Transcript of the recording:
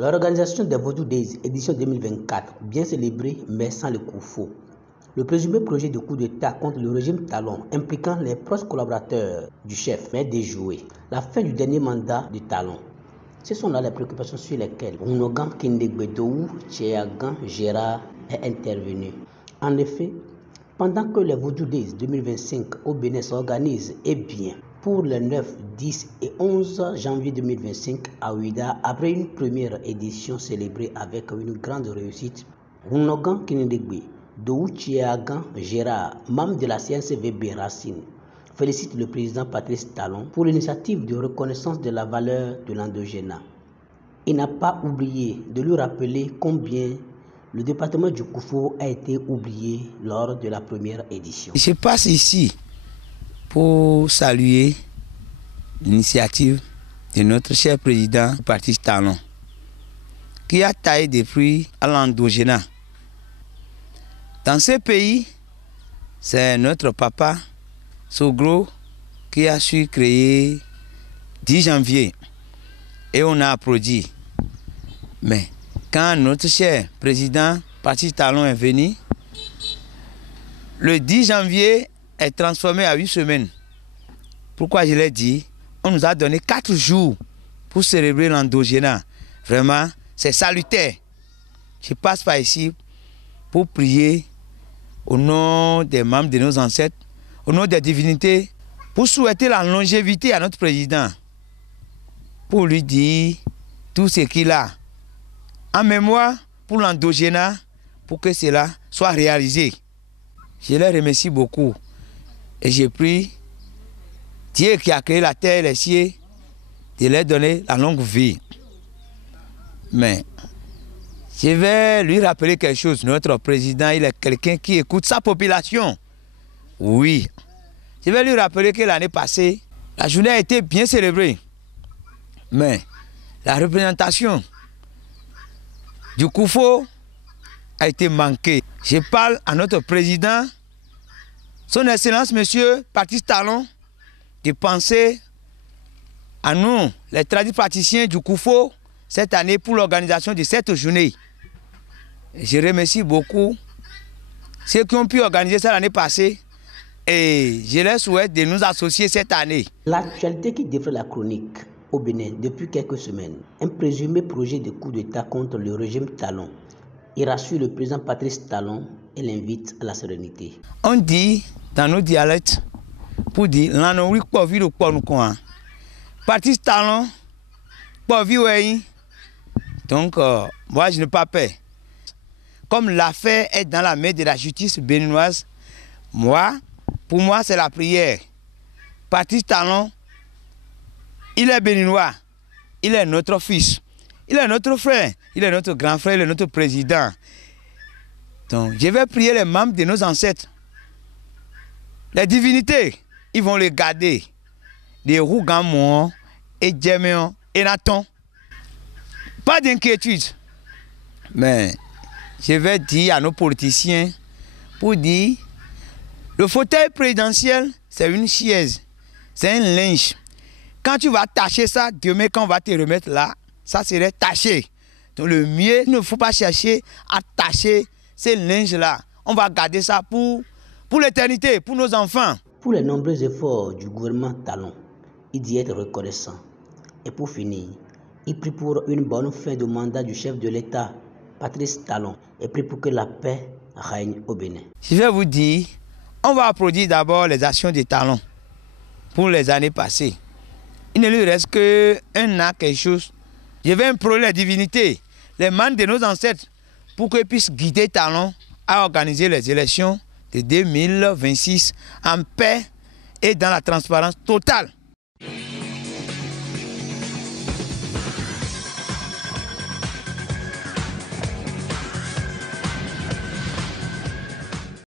L'organisation des Vodou Days, édition 2024, bien célébrée mais sans le coup faux. Le présumé projet de coup d'État contre le régime Talon, impliquant les proches collaborateurs du chef, mais déjoué. La fin du dernier mandat de Talon. Ce sont là les préoccupations sur lesquelles Rounogan Kindegbedoou Tcheyagan Gérard est intervenu. En effet, pendant que les Vodou Days 2025 au Bénin s'organisent, et bien, pour les 9, 10 et 11 janvier 2025 à Ouida, après une première édition célébrée avec une grande réussite, Rounogan Kindegbe Douchiagan Gérard, membre de la CNCVB Racine, félicite le président Patrice Talon pour l'initiative de reconnaissance de la valeur de l'endogénat. Il n'a pas oublié de lui rappeler combien le département du Koufo a été oublié lors de la première édition. Je passe ici pour saluer l'initiative de notre cher président Patrice Talon, qui a taillé des fruits à l'endogénat. Dans ce pays, c'est notre papa Sogro qui a su créer 10 janvier et on a applaudi. Mais quand notre cher président Patrice Talon est venu, le 10 janvier est transformé à 8 semaines. Pourquoi je l'ai dit? On nous a donné 4 jours pour célébrer l'endogénat. Vraiment, c'est salutaire. Je passe par ici pour prier au nom des membres de nos ancêtres, au nom des divinités, pour souhaiter la longévité à notre président, pour lui dire tout ce qu'il a en mémoire pour l'endogénat, pour que cela soit réalisé. Je les remercie beaucoup et je prie Dieu qui a créé la terre et les cieux de leur donner la longue vie. Mais je vais lui rappeler quelque chose. Notre président, il est quelqu'un qui écoute sa population. Oui. Je vais lui rappeler que l'année passée, la journée a été bien célébrée. Mais la représentation du Koufo a été manquée. Je parle à notre président, son Excellence Monsieur Patrice Talon, de penser à nous, les tradipraticiens du Koufo, cette année pour l'organisation de cette journée. Je remercie beaucoup ceux qui ont pu organiser ça l'année passée et je leur souhaite de nous associer cette année. L'actualité qui défraie la chronique au Bénin depuis quelques semaines, un présumé projet de coup d'État contre le régime Talon. Il rassure le président Patrice Talon et l'invite à la sérénité. On dit dans nos dialectes, pour dire, Patrice Talon, donc moi je n'ai pas peur. Comme l'affaire est dans la main de la justice béninoise, pour moi c'est la prière. Patrice Talon, il est béninois, il est notre fils, il est notre frère, il est notre grand frère, il est notre président. Donc je vais prier les membres de nos ancêtres. Les divinités, ils vont les garder. Les Rougamon et Djeméon et Nathan. Pas d'inquiétude. Mais je vais dire à nos politiciens pour dire le fauteuil présidentiel, c'est une chaise, c'est un linge. Quand tu vas tâcher ça, demain quand on va te remettre là, ça serait taché. Donc le mieux, il ne faut pas chercher à tâcher ces linges-là. On va garder ça pour l'éternité, pour nos enfants. Pour les nombreux efforts du gouvernement Talon, il dit être reconnaissant. Et pour finir, il prie pour une bonne fin de mandat du chef de l'État, Patrice Talon, et prie pour que la paix règne au Bénin. Je vais vous dire, on va applaudir d'abord les actions de Talon pour les années passées. Il ne lui reste qu'un an, quelque chose. Je vais implorer les divinités, les membres de nos ancêtres, pour qu'ils puissent guider Talon à organiser les élections de 2026 en paix et dans la transparence totale.